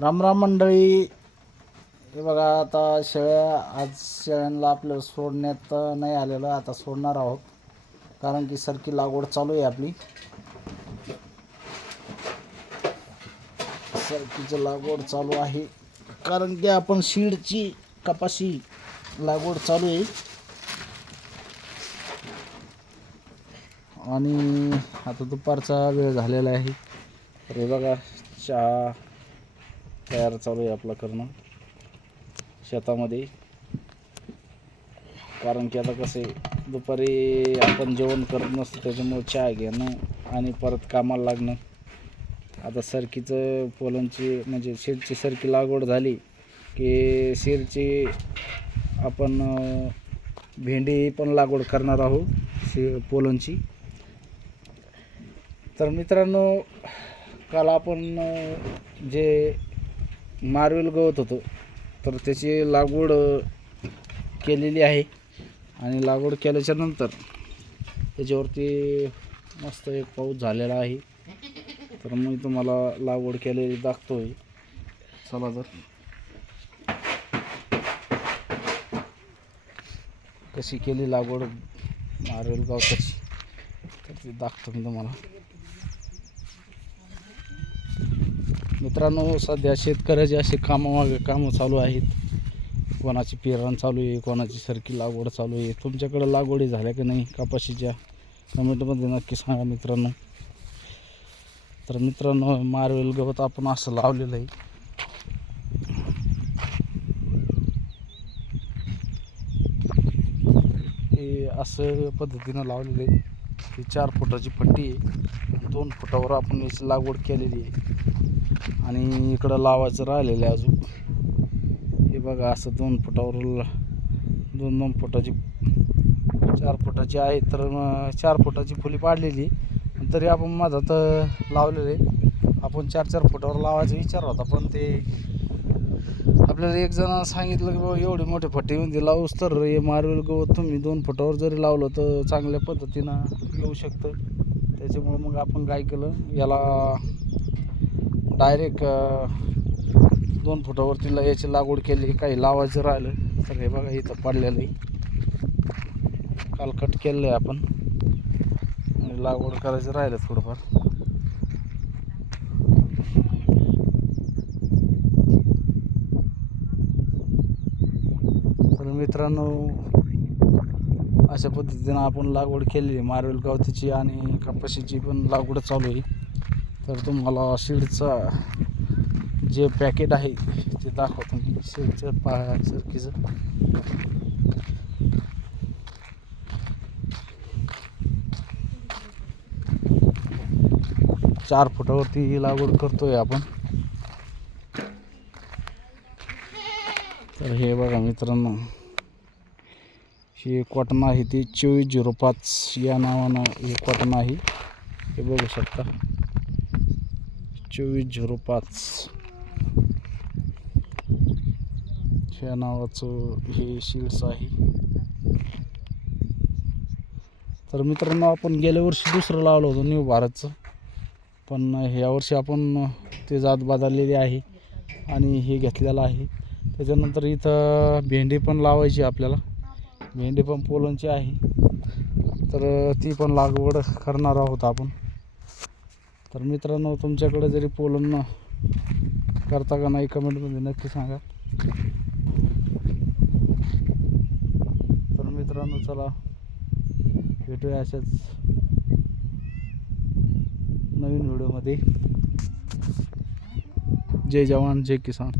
रामराम मंडळी. हे बघा आता शेळ्या आज शेळ्यांना आपल्याला सोडण्यात नाही आलेलं आता सोडणार आहोत. कारण की सरकी लागवड चालू आहे आपली. सरकीची लागवड चालू आहे. कारण की आपण शीडची कपाशी लागवड चालू आहे. आणि आता दुपारचा वेळ झालेला आहे. तर हे बघा चहा. तयार चालू आहे आपला करणं. शेतामध्ये. कारण की आता कसे दुपारी आपण जेवण करत नसतो त्याच्यामुळे चहा घेणं आणि परत कामाला लागणं. आता सरकीचं पोलांची म्हणजे शेरची सरकी लागवड झाली की शेरची आपण भेंडी पण लागवड करणार आहोत शे पोलनची तर मित्रांनो काल आपण जे मार्वेल गवत होतं. तर त्याची लागवड केलेली आहे. आणि लागवड केल्याच्यानंतर त्याच्यावरती मस्त एक पाऊस झालेला आहे. तर मी तुम्हाला लागवड केलेली दाखतोय चला तर. कशी केली लागवड? मार्वेल गवताची. तर ती दाखतो मी तुम्हाला. मित्रांनो सध्या शेतकऱ्याचे असे कामामागे कामं चालू आहेत. कोणाची पेरण चालू आहे कोणाची सरकी लागवड चालू आहे. तुमच्याकडं लागवडी झाल्या की नाही कपाशीच्या? कमेंटमध्ये नक्की सांगा मित्रांनो. तर मित्रांनो मार्वेल गवत आपण असं लावलेलं आहे. हे असं पद्धतीनं लावलेलं आहे. ही चार फुटाची पट्टी आहे. दोन फुटावर आपण याची लागवड केलेली आहे. आणि इकडं लावायचं राहिलेलं आहे अजून. हे बघा असं दोन फुटावर दोन दोन फुटाची चार फुटाची आहे तर चार फुटाची फुली पाडलेली तरी आपण माझा तर लावलेलं आहे. आपण चार चार फुटावर लावायचा विचार होता पण ते आपल्याला एक जण सांगितलं की बाबा एवढे मोठे फट्टे म्हणजे लावूस तर हे मारवेल गवत तुम्ही. दोन फुटावर जरी लावलं तर चांगल्या पद्धतीनं येऊ शकतं. त्याच्यामुळं मग आपण काय केलं याला डायरेक्ट दोन फुटावरती ला- याची लागवड केली. काही लावायचं राहिलं तर हे बघा इथं पडलेलं आहे. काल कट केलं आहे आपण. आणि लागवड करायचं राहिलं थोडंफार तर मित्रांनो अशा पद्धतीनं आपण लागवड केलेली आहे. मार्वेल गवतीची आणि कपाशीची पण लागवड चालू आहे. तर तुम्हाला सीडचा जे पॅकेट आहे ते दाखवतो मी. सीडचं पा सरकीचं. चार फुटावरती लागवड करतोय आपण. तर हे बघा मित्रांनो ही कॉटन आहे ती चोवीस झिरो पाच या नावानं हे कॉटन आहे हे बघू शकता. चोवीस झिरो पाच. ह्या नावाचं हे शिल्स आहे. तर मित्रांनो आपण गेल्या वर्षी दुसरं लावलं होतं न्यू भारतचं. पण ह्या वर्षी आपण ते जात बदललेली आहे आणि हे घेतलेलं आहे. त्याच्यानंतर इथं भेंडी पण लावायची आपल्याला. भेंडी पण पोलनची आहे. तर ती पण लागवड करणार आहोत आपण. तर मित्रांनो तुमच्याकडे जरी पोलन करता का नाही कमेंटमध्ये नक्की सांगा. तर मित्रांनो चला भेटूया अशाच नवीन व्हिडिओमध्ये. जय जवान जय किसान.